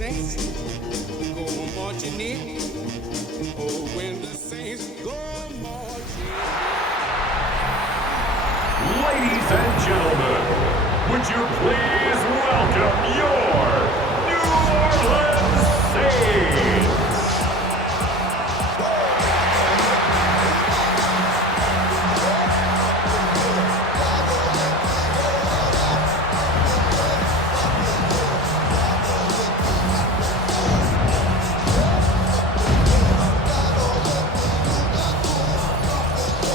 Saints go marching in. Oh, when the Saints go marching. Ladies and gentlemen, would you please welcome your New Orleans Saints?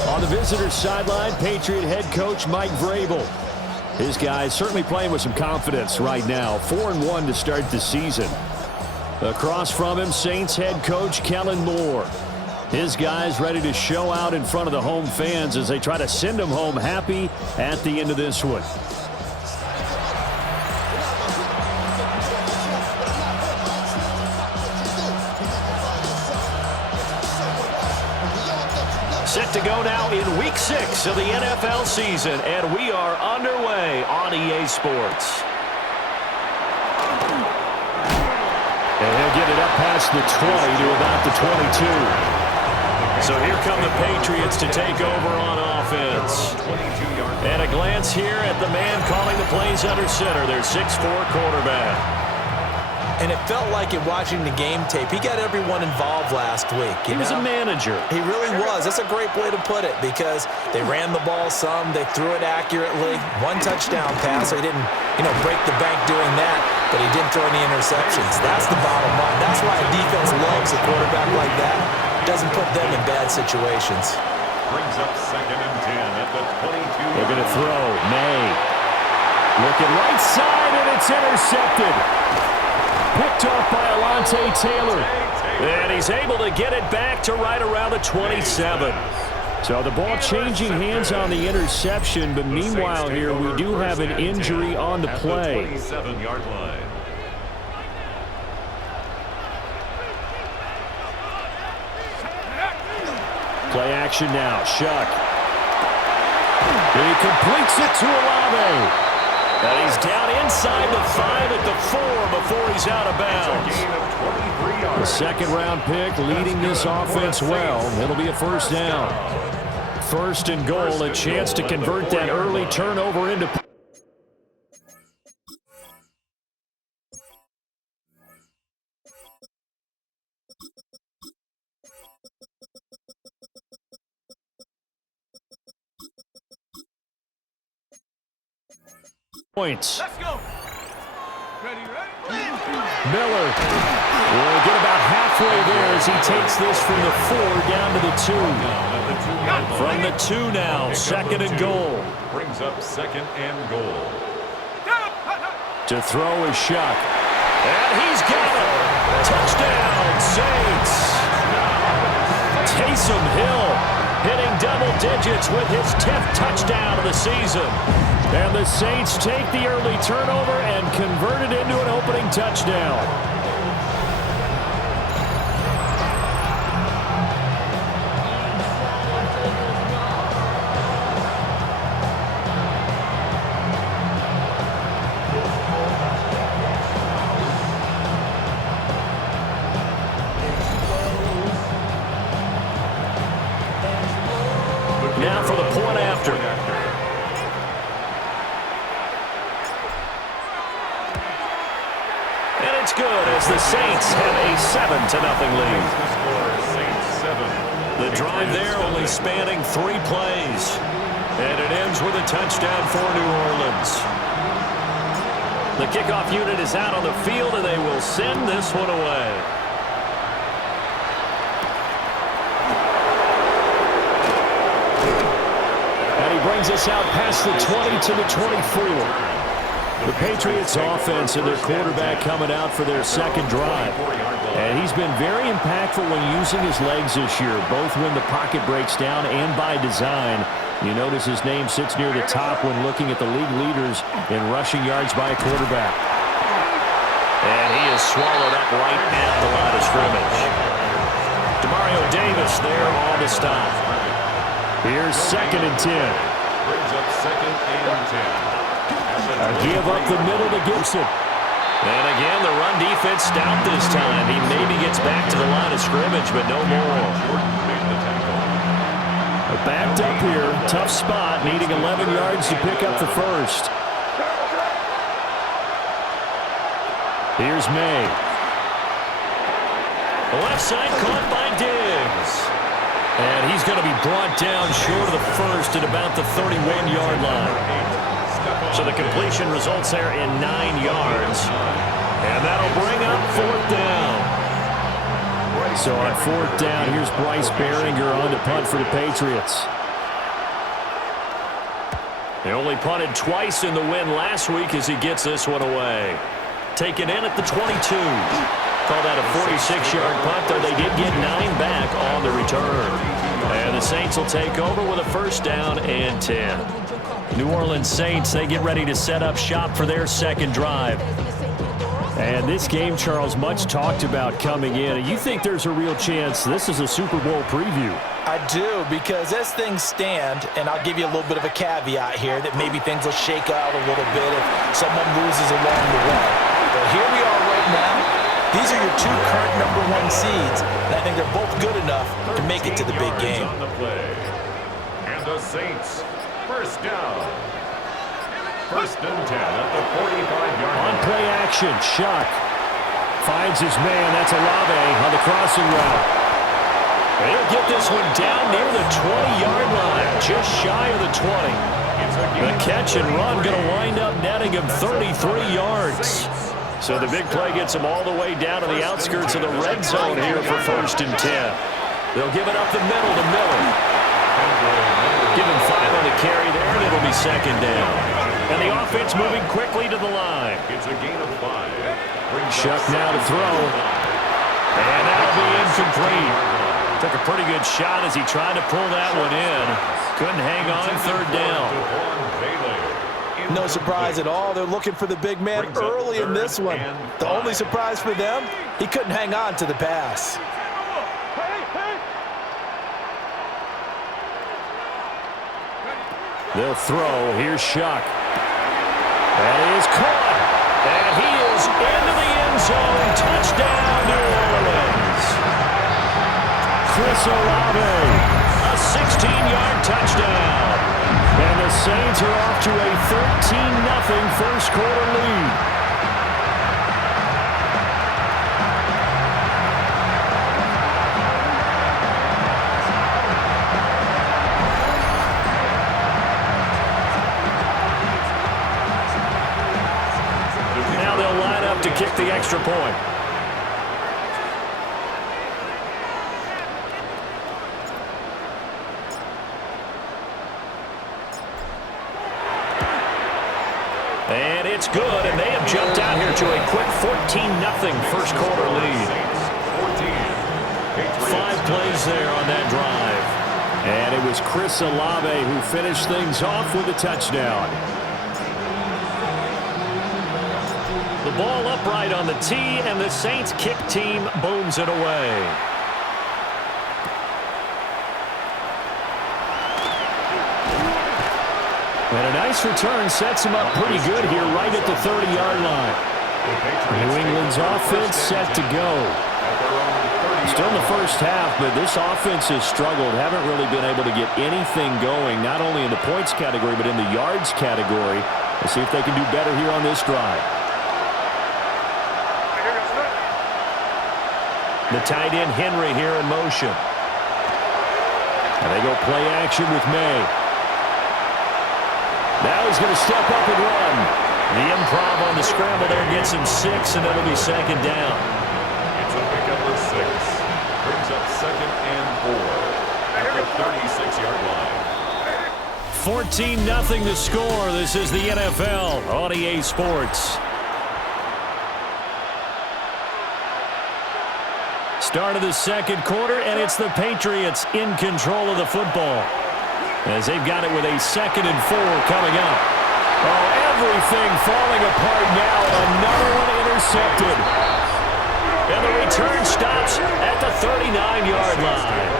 On the visitor's sideline, Patriot head coach Mike Vrabel. His guys certainly playing with some confidence right now. 4-1 to start the season. Across from him, Saints head coach Kellen Moore. His guys ready to show out in front of the home fans as they try to send them home happy at the end of this one. Set to go now in Week 6 of the NFL season, and we are underway on EA Sports. And he'll get it up past the 20 to about the 22. So here come the Patriots to take over on offense. And a glance here at the man calling the plays under center, their 6'4" quarterback. And it felt like it watching the game tape. He got everyone involved last week. He was a manager. He really was. That's a great way to put it because they ran the ball some. They threw it accurately. One touchdown pass. They didn't, break the bank doing that, but he didn't throw any interceptions. That's the bottom line. That's why a defense loves a quarterback like that. Doesn't put them in bad situations. Brings up 2nd and 10 at the 22. They're going to throw. May. Looking right side, and it's intercepted. Picked off by Alontae Taylor. And he's able to get it back to right around the 27. So the ball changing hands on the interception, but meanwhile here we do have an injury on the play. 27-yard line. Play action now. Shuck. He completes it to Olave. And he's down inside the 5 at the 4 before he's out of bounds. The second-round pick leading this offense well. It'll be a first down. First and goal, a chance to convert that early turnover into points. Let's go. Ready. Miller will get about halfway there as he takes this from the 4 down to the 2. From the 2 now, 2nd and goal. Brings up 2nd and goal. To throw is Shuck. And he's got it. Touchdown, Saints. Taysom Hill hitting double digits with his 10th touchdown of the season. And the Saints take the early turnover and convert it into an opening touchdown. Now for the point after. And it's good as the Saints have a 7-0 lead. The drive there only spanning 3 plays. And it ends with a touchdown for New Orleans. The kickoff unit is out on the field, and they will send this one away. Brings us out past the 20 to the 24. The Patriots offense and their quarterback coming out for their second drive. And he's been very impactful when using his legs this year, both when the pocket breaks down and by design. You notice his name sits near the top when looking at the league leaders in rushing yards by a quarterback. And he is swallowed up right at the line of scrimmage. Demario Davis there on the stop. Here's 2nd and 10. Brings up 2nd and 10. Give up the middle to Gibson. And again, the run defense stout this time. He maybe gets back to the line of scrimmage, but no more. Backed up here. Tough spot, needing 11 yards to pick up the first. Here's May. The left side caught by Diggs. And he's going to be brought down short of the first at about the 31-yard line. So the completion results there in 9 yards. And that'll bring up 4th down. So on 4th down, here's Bryce Behringer on to punt for the Patriots. They only punted twice in the win last week as he gets this one away. Taken in at the 22. Call that a 46-yard punt, though they did get 9 back on the return. And the Saints will take over with a 1st down and 10. New Orleans Saints, they get ready to set up shop for their second drive. And this game, Charles, much talked about coming in. And you think there's a real chance this is a Super Bowl preview? I do, because as things stand, and I'll give you a little bit of a caveat here, that maybe things will shake out a little bit if someone loses along the way. But here we are right now. These are your 2 current number 1 seeds, and I think they're both good enough to make it to the big game. And the Saints, 1st down. 1st and 10 at the 45-yard line. On play action, Shuck finds his man. That's Olave on the crossing route. They'll get this one down near the 20-yard line, just shy of the 20. The catch and run going to wind up netting him 33 yards. So the big play gets him all the way down to the outskirts of the red zone here for 1st and 10. They'll give it up the middle to Miller. Give him 5 on the carry there, and it'll be 2nd down. And the offense moving quickly to the line. It's a gain of 5. Shuck now to throw. And that'll be incomplete. Took a pretty good shot as he tried to pull that one in. Couldn't hang on 3rd down. No surprise at all. They're looking for the big man early in this one. The only surprise for them, he couldn't hang on to the pass. They'll throw. Here's Shuck. That is caught. And he is into the end zone. Touchdown, New Orleans. Chris Olave, a 16-yard touchdown. And the Saints are off to a 13-0 first quarter lead. Now they'll line up to kick the extra point. And it's good, and they have jumped out here to a quick 14-0 first quarter lead. 5 plays there on that drive. And it was Chris Olave who finished things off with a touchdown. The ball upright on the tee, and the Saints kick team booms it away. And a nice return sets him up pretty good here right at the 30-yard line. New England's offense set to go. Still in the first half, but this offense has struggled. Haven't really been able to get anything going, not only in the points category, but in the yards category. Let's see if they can do better here on this drive. The tight end Henry here in motion. And they go play action with May. Now he's going to step up and run. The improv on the scramble there gets him 6, and it'll be 2nd down. It's a pickup of 6. Brings up 2nd and 4 at the 36-yard line. 14-0 the score. This is the NFL on EA Sports. Start of the second quarter, and it's the Patriots in control of the football, as they've got it with a 2nd and 4 coming up. Oh, everything falling apart now. Another one intercepted. And the return stops at the 39-yard line.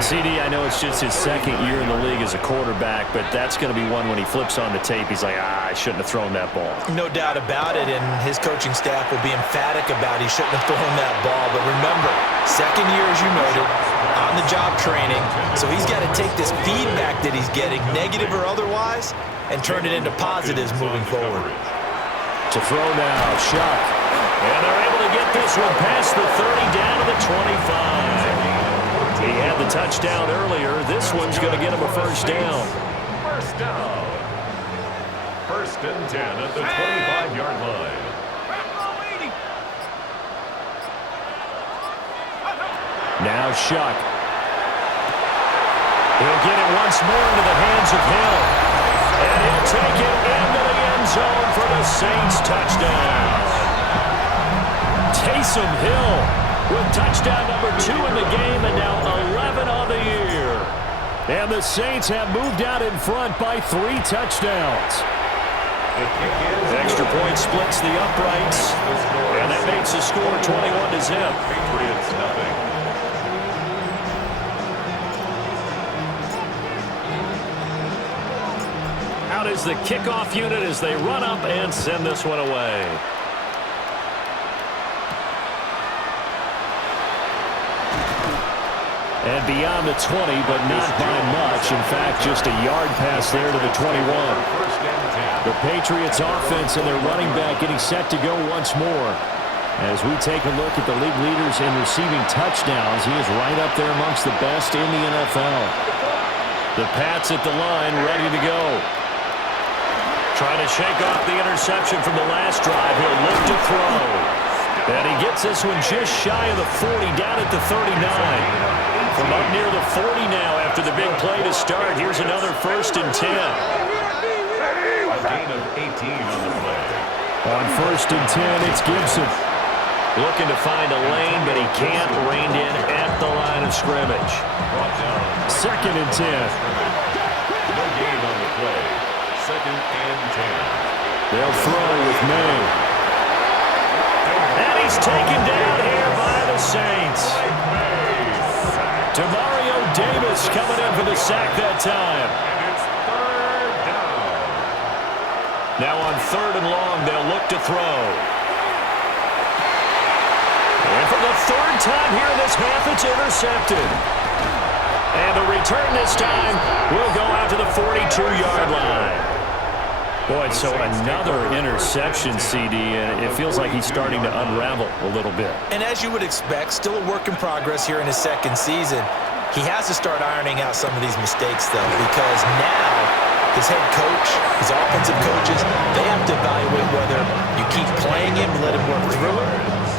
CD, I know it's just his second year in the league as a quarterback, but that's going to be one when he flips on the tape, he's like, I shouldn't have thrown that ball. No doubt about it, and his coaching staff will be emphatic about he shouldn't have thrown that ball. But remember, second year, as you noted, on-the-job training, so he's got to take this feedback that he's getting, negative or otherwise, and turn it into positives moving forward. To throw now, Shuck. And they're able to get this one past the 30 down to the 25. He had the touchdown earlier. This one's going to get him a first down. First down. First and 10 at the 25-yard line. Now Shuck. He'll get it once more into the hands of Hill. And he'll take it into the end zone for the Saints touchdown. Taysom Hill with touchdown number 2 in the game and now 11 on the year. And the Saints have moved out in front by 3 touchdowns. Extra point splits the uprights. And that makes the score 21-0. Patriots nothing. Out is the kickoff unit as they run up and send this one away. And beyond the 20, but not by much. In fact, just a yard pass there to the 21. The Patriots offense and their running back getting set to go once more. As we take a look at the league leaders in receiving touchdowns, he is right up there amongst the best in the NFL. The Pats at the line, ready to go. Trying to shake off the interception from the last drive. He'll look to throw. And he gets this one just shy of the 40, down at the 39. From up near the 40 now after the big play to start. Here's another first and 10. A gain of 18 on the play. On first and 10, it's Gibson. Looking to find a lane, but he can't. Reined in at the line of scrimmage. Second and 10. No gain on the play. Second and 10. They'll throw with May. And he's taken down here by the Saints. Demario Davis coming in for the sack that time. And it's third down. Now on third and long, they'll look to throw. And for the third time here in this half, it's intercepted. And the return this time will go out to the 42-yard line. Boy, so another interception, CD, and it feels like he's starting to unravel a little bit. And as you would expect, still a work in progress here in his second season. He has to start ironing out some of these mistakes, though, because now his head coach, his offensive coaches, they have to evaluate whether you keep playing him, let him work through it,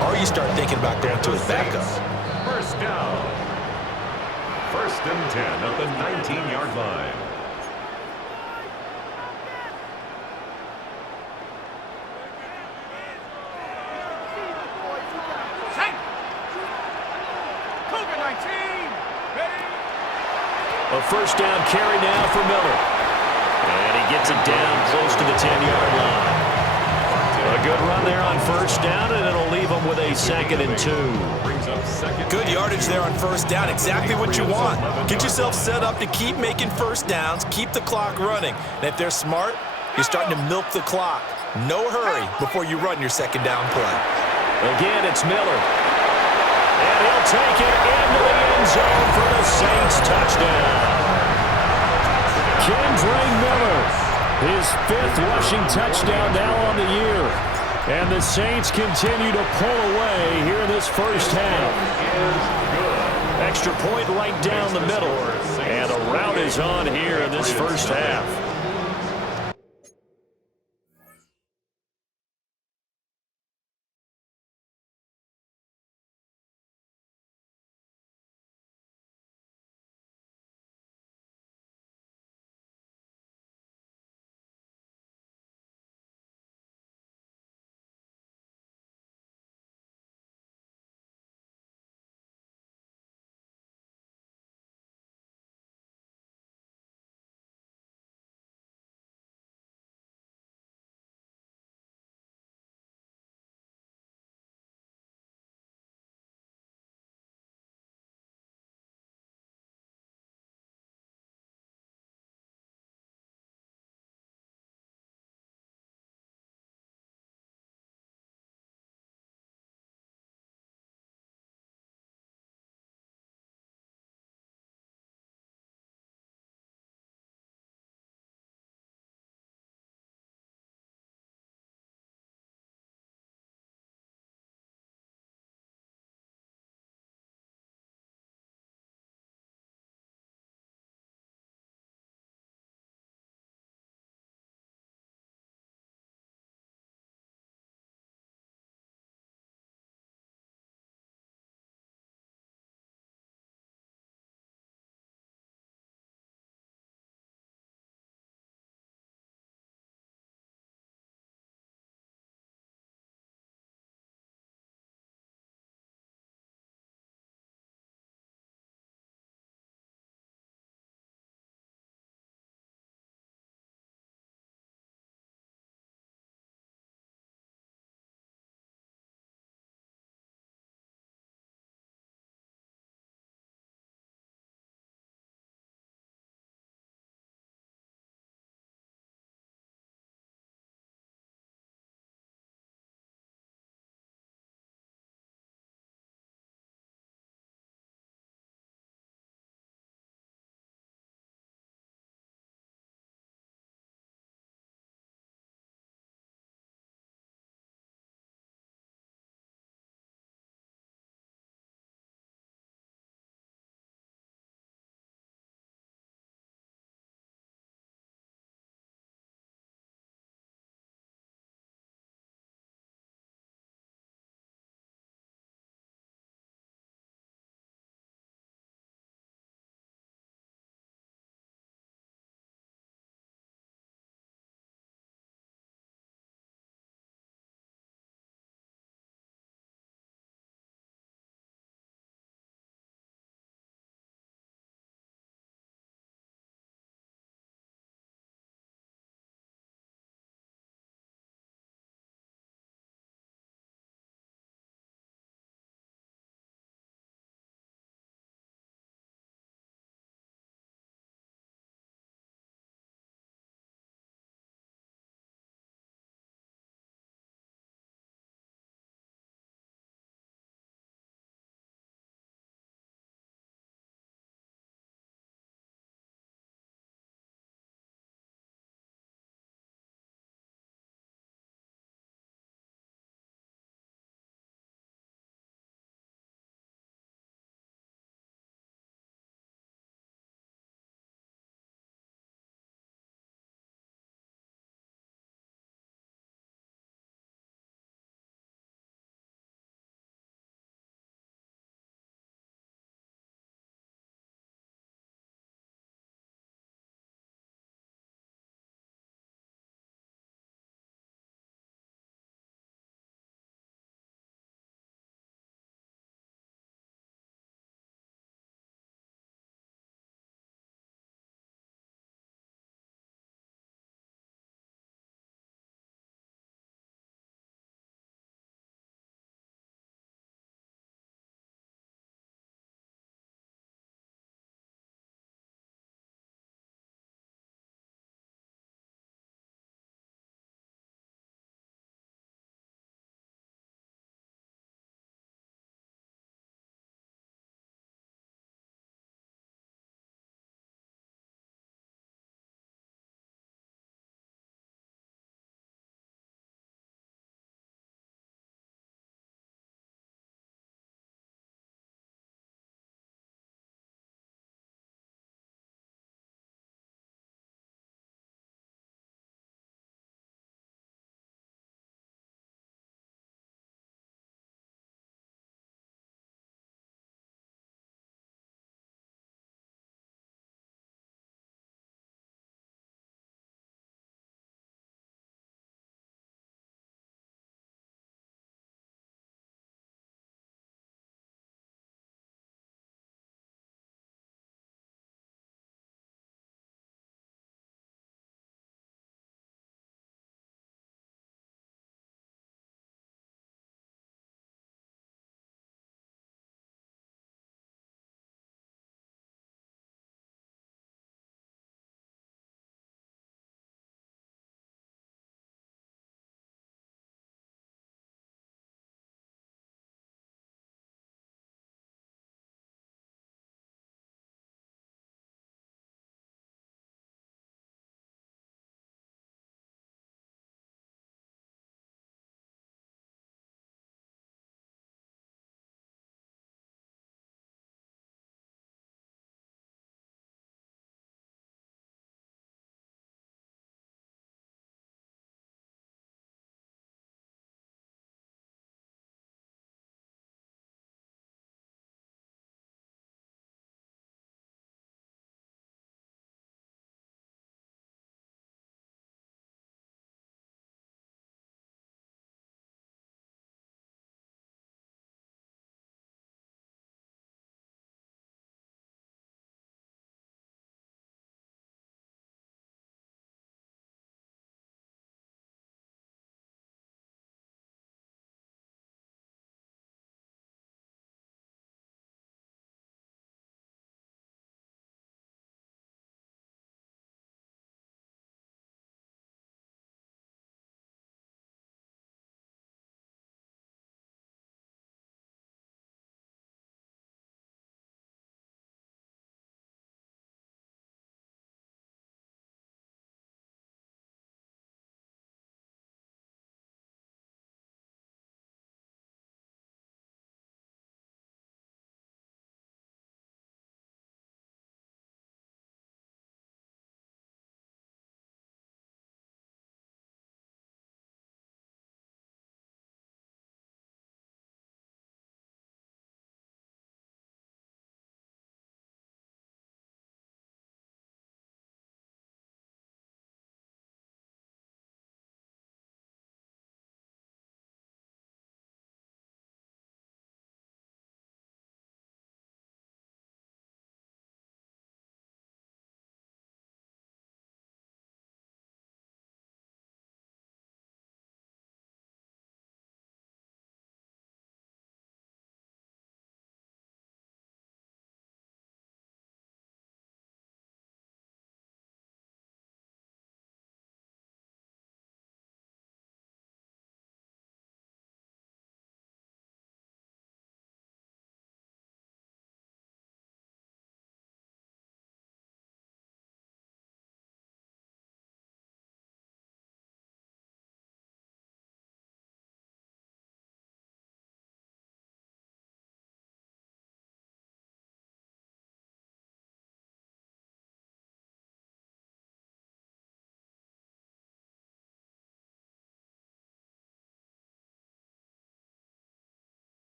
or you start thinking about going to his backup. First down. First and 10 at the 19-yard line. A first down carry now for Miller. And he gets it down close to the 10-yard line. A good run there on first down, and it'll leave him with a second and 2. Good yardage there on first down. Exactly what you want. Get yourself set up to keep making first downs, keep the clock running. And if they're smart, you're starting to milk the clock. No hurry before you run your second down play. Again, it's Miller. And he'll take it into the end zone for the Saints touchdown. Kendre Miller, his 5th rushing touchdown now on the year. And the Saints continue to pull away here in this first half. Extra point right down the middle. And a rout is on here in this first half.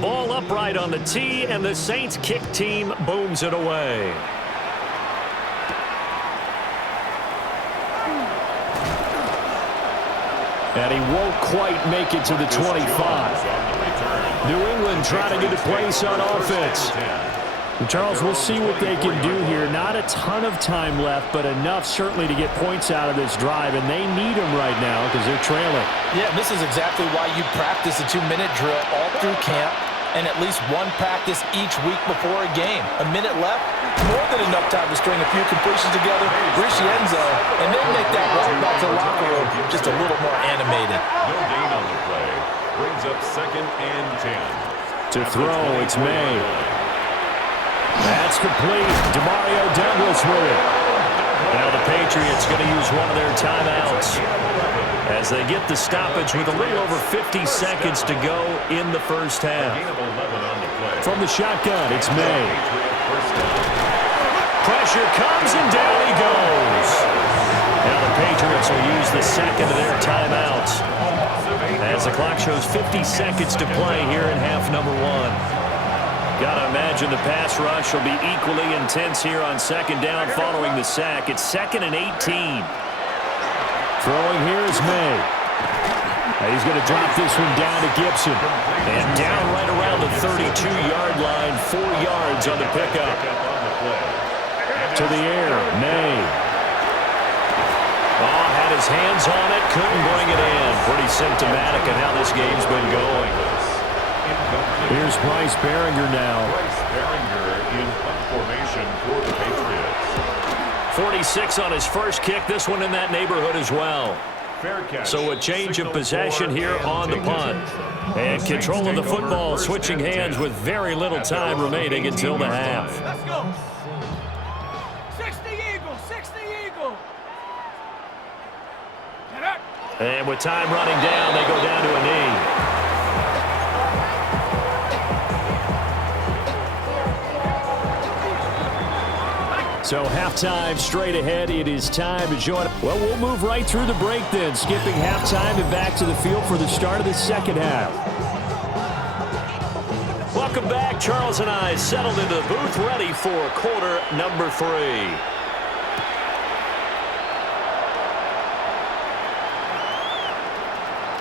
ball upright on the tee, and the Saints kick team booms it away. And he won't quite make it to the 25. New England trying to get a place on offense. Charles, we'll see what they can do here. Not a ton of time left, but enough certainly to get points out of this drive, and they need them right now because they're trailing. Yeah, this is exactly why you practice a 2-minute drill all through camp and at least one practice each week before a game. A minute left, more than enough time to string a few completions together, reach the end zone, and then make that walk back to the locker room just a little more animated. No gain on the play. Brings up 2nd and 10. To throw, it's May. That's complete. Demario Douglas with it. Now the Patriots going to use one of their timeouts as they get the stoppage with a little over 50 seconds to go in the first half. From the shotgun, it's May. Pressure comes and down he goes. Now the Patriots will use the second of their timeouts as the clock shows 50 seconds to play here in half number 1. Gotta imagine the pass rush will be equally intense here on 2nd down following the sack. It's 2nd and 18. Throwing here is May. He's going to drop this one down to Gibson. And down right around the 32-yard line, 4 yards on the pickup. To the air, May. Oh, had his hands on it, couldn't bring it in. Pretty symptomatic of how this game's been going. Here's Bryce Behringer now. Bryce Behringer in punt formation for the Patriots. 46 on his first kick. This one in that neighborhood as well. Fair catch. So a change of possession here on the punt. And control of the football switching hands with very little time remaining until the half. Let's go. 60 Eagles, 60 Eagles. And with time running down, they go down to a knee. So halftime straight ahead. It is time to join. Well, we'll move right through the break then, skipping halftime and back to the field for the start of the second half. Welcome back. Charles and I settled into the booth, ready for quarter number 3.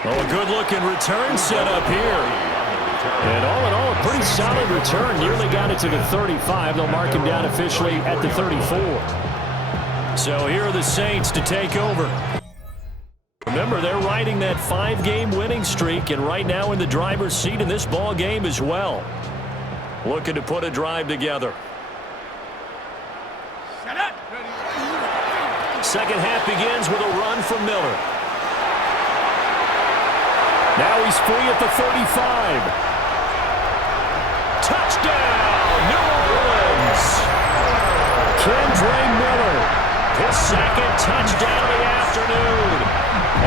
Oh, a good-looking return set up here. And all in all, a pretty solid return. Nearly got it to the 35. They'll mark him down officially at the 34. So here are the Saints to take over. Remember, they're riding that 5-game winning streak, and right now in the driver's seat in this ball game as well. Looking to put a drive together. Second half begins with a run from Miller. Now he's free at the 35. Touchdown, New Orleans! Kendre Miller, his second touchdown of the afternoon.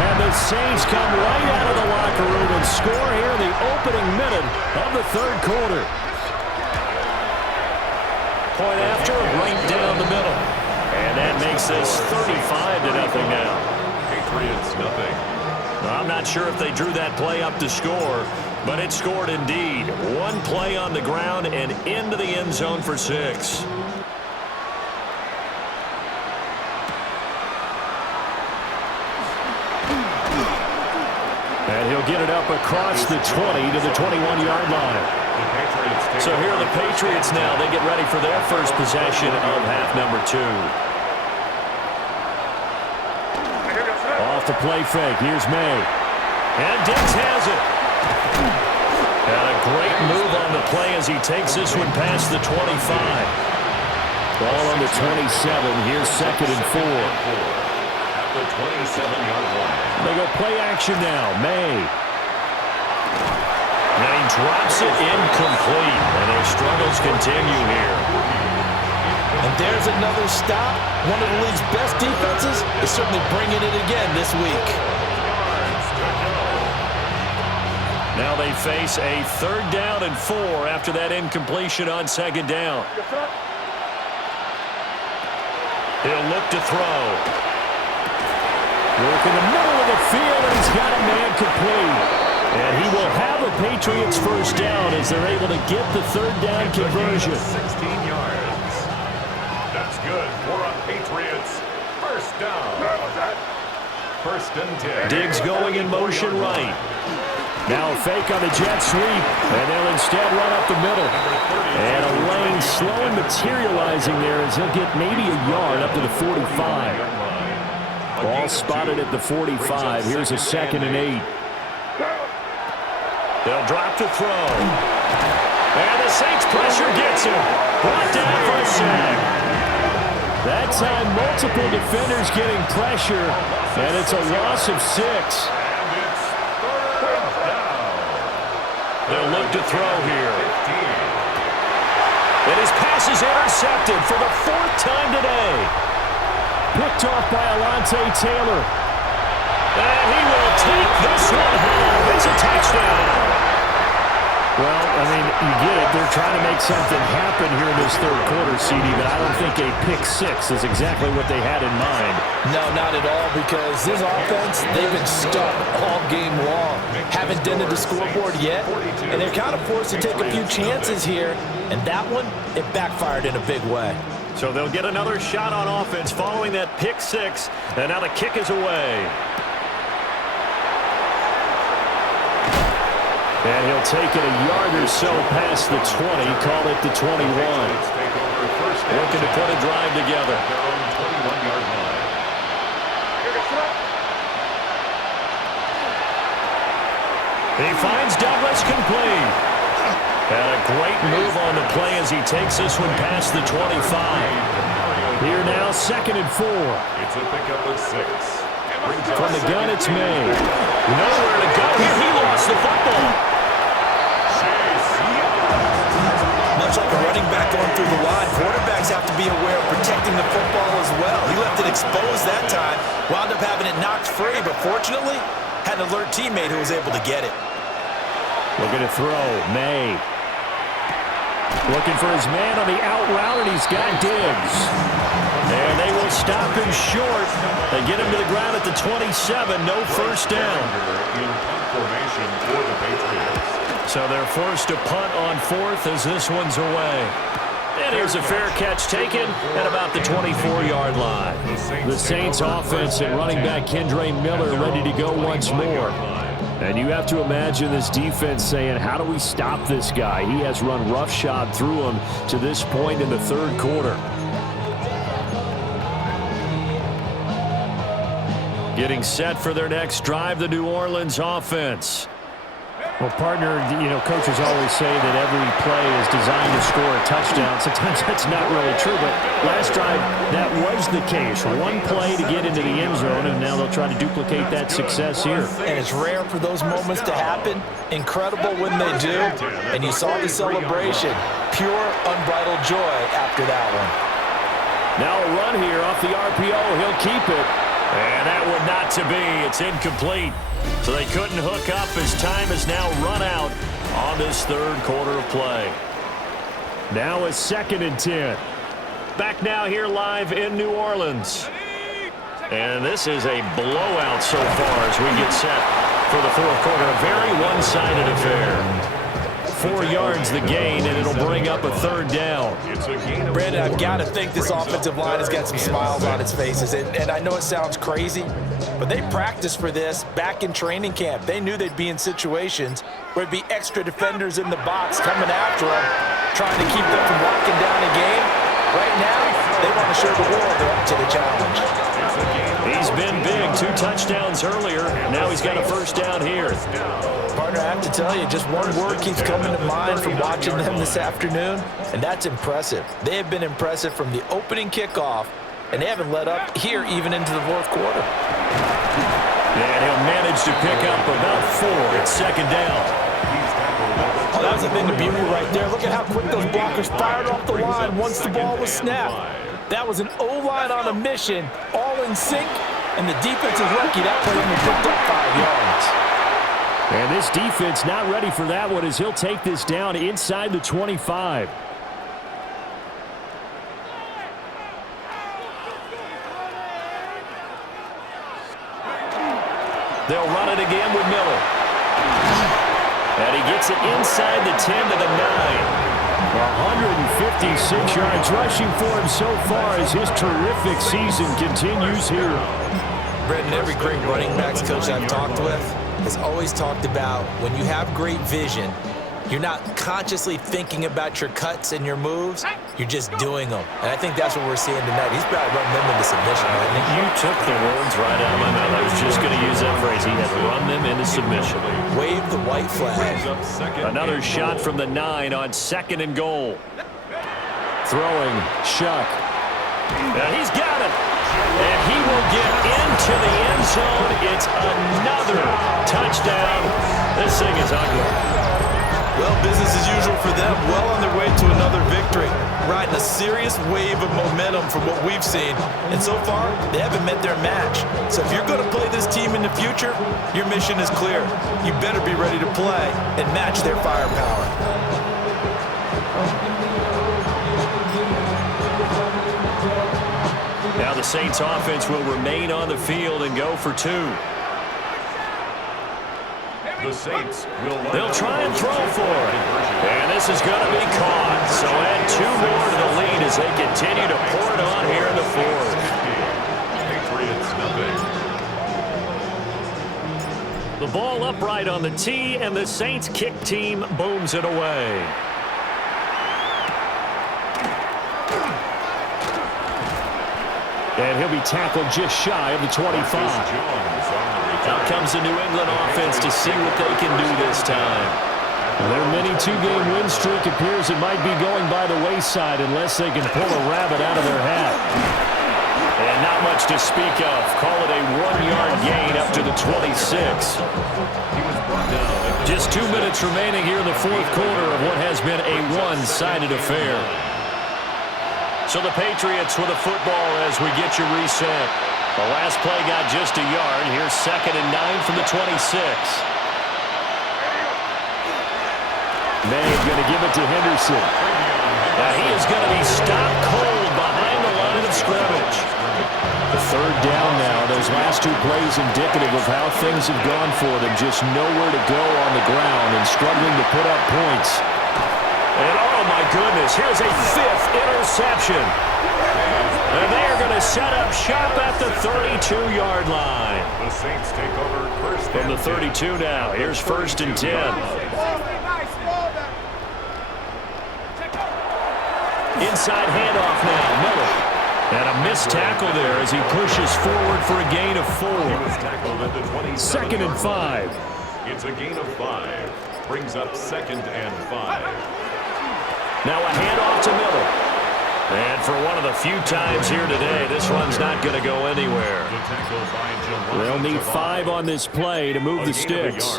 And the Saints come right out of the locker room and score here in the opening minute of the third quarter. Point after, right down the middle. And that makes this 35-0 now. Patriots nothing. I'm not sure if they drew that play up to score, but it scored indeed. One play on the ground and into the end zone for 6. And he'll get it up across the 20 to the 21-yard line. So here are the Patriots now. They get ready for their first possession of half number 2. Off the play fake. Here's May. And Diggs has it. And a great move on the play as he takes this one past the 25. Ball on the 27. Here's 2nd and 4. At the 27-yard line. They go play action now. May. And he drops it incomplete. And their struggles continue here. And there's another stop. One of the league's best defenses is certainly bringing it again this week. Now they face a 3rd down and 4 after that incompletion on 2nd down. He'll look to throw. Work in the middle of the field, and he's got a man complete. And he will have a Patriots first down as they're able to get the third down conversion. 16 yards. That's good for a Patriots first down. First and 10. Diggs going in motion right. Now a fake on the jet sweep, and they'll instead run up the middle. And a lane slowly materializing there as he'll get maybe a yard up to the 45. Ball spotted at the 45. Here's a 2nd and 8. They'll drop to throw. And the Saints pressure gets him. Brought down for a sack. That time, multiple defenders getting pressure, and it's a loss of 6. They'll look to throw here. And his pass is intercepted for the 4th time today. Picked off by Alontae Taylor. And he will take this one home. It's a touchdown. Well, I mean, you get it. They're trying to make something happen here in this third quarter, CD, but I don't think a pick 6 is exactly what they had in mind. No, not at all, because this offense, they've been stuck all game long. Haven't dented the scoreboard yet, and they're kind of forced to take a few chances here, and that one, it backfired in a big way. So they'll get another shot on offense following that pick 6, and now the kick is away. And he'll take it a yard or so past the 20, call it the 21. Looking to put a drive together. He finds Douglas complete. And a great move on the play as he takes this one past the 25. Here now, 2nd and 4. It's a pickup of 6. From the gun, it's May. Nowhere to go here. He lost the football. Much like a running back going through the line, quarterbacks have to be aware of protecting the football as well. He left it exposed that time, wound up having it knocked free, but fortunately, had an alert teammate who was able to get it. Looking to throw, May. Looking for his man on the out route, and he's got Diggs. And they will stop him short. They get him to the ground at the 27, no first down. In formation for the Patriots. So they're forced to punt on 4th as this one's away. And here's a fair catch taken at about the 24-yard line. The Saints offense and running back Kendre Miller ready to go once more. And you have to imagine this defense saying, how do we stop this guy? He has run roughshod through him to this point in the third quarter. Getting set for their next drive, the New Orleans offense. Well, partner, coaches always say that every play is designed to score a touchdown. Sometimes that's not really true, but last drive, that was the case. One play to get into the end zone, and now they'll try to duplicate that success here. And it's rare for those moments to happen. Incredible when they do. And you saw the celebration. Pure, unbridled joy after that one. Now a run here off the RPO. He'll keep it. And that one not to be. It's incomplete. So they couldn't hook up as time has now run out on this third quarter of play. Now a 2nd and 10. Back now here live in New Orleans. And this is a blowout so far as we get set for the fourth quarter. A very one-sided affair. 4 yards the gain, and it'll bring up a third down. Brandon, I've got to think this offensive line has got some smiles on its faces. And I know it sounds crazy, but they practiced for this back in training camp. They knew they'd be in situations where it'd be extra defenders in the box coming after them, trying to keep them from locking down a game. Right now, they want to show the world they're up to the challenge. He's been big. 2 touchdowns earlier. Now he's got a first down here. Partner, I have to tell you, just one word keeps coming to mind from watching them this afternoon, and that's impressive. They have been impressive from the opening kickoff, and they haven't let up here even into the fourth quarter. And he'll manage to pick up about 4 at second down. Oh, that was a thing of beauty right there. Look at how quick those blockers fired off the line once the ball was snapped. That was an O-line on a mission, all in sync, and the defense is lucky that play only picked up 5 yards. And this defense not ready for that one as he'll take this down inside the 25. They'll run it again with Miller. And he gets it inside the 10 to the 9. 156 yards rushing for him so far as his terrific season continues here. Brendan, every great running backs coach I've talked with has always talked about when you have great vision, you're not consciously thinking about your cuts and your moves. You're just doing them. And I think that's what we're seeing tonight. He's probably run them into submission, hasn't he? You took the words right out of my mouth. I was just going to use that phrase. He has run them into submission. Wave the white flag. Another shot from the 9 on 2nd and goal. Throwing, Shuck. He's got it. And he will get into the end zone. It's another touchdown. This thing is ugly. Well, business as usual for them. Well on their way to another victory. Riding a serious wave of momentum from what we've seen. And so far, they haven't met their match. So if you're going to play this team in the future, your mission is clear. You better be ready to play and match their firepower. Now the Saints offense will remain on the field and go for 2. The Saints will They'll try and throw for it. And this is going to be caught. So add 2 more to the lead as they continue to pour it on here in the 4th. Patriots nothing. The ball upright on the tee, and the Saints kick team booms it away. And he'll be tackled just shy of the 25. Out comes the New England offense to see what they can do this time. Their mini 2-game win streak appears it might be going by the wayside unless they can pull a rabbit out of their hat. And not much to speak of. Call it a 1-yard gain up to the 26. Just 2 minutes remaining here in the 4th quarter of what has been a one-sided affair. So the Patriots with a football as we get you reset. The last play got just a yard. Here's 2nd and 9 from the 26. May going to give it to Henderson. Now he is going to be stopped cold behind the line of scrimmage. The 3rd down now. Those last 2 plays indicative of how things have gone for them. Just nowhere to go on the ground and struggling to put up points. And oh my goodness, here's a 5th interception. And they are going to set up shop at the 32-yard line. The Saints take over first From the 32 now, here's 1st and 10. Inside handoff now, Miller. And a missed tackle there as he pushes forward for a gain of 4. 2nd and 5. It's a gain of 5. Brings up 2nd and 5. Now a handoff to Miller. And for one of the few times here today, this one's not going to go anywhere. They'll need 5 on this play to move the sticks.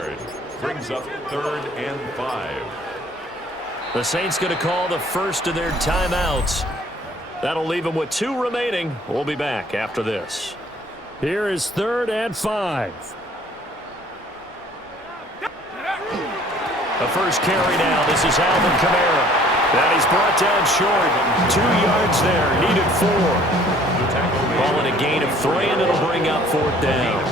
Brings up 3rd and 5. The Saints going to call the first of their timeouts. That'll leave them with 2 remaining. We'll be back after this. Here is 3rd and 5. The first carry now. This is Alvin Kamara. And he's brought down short. 2 yards there. Needed 4. Ball in a gain of 3, and it'll bring up 4th down.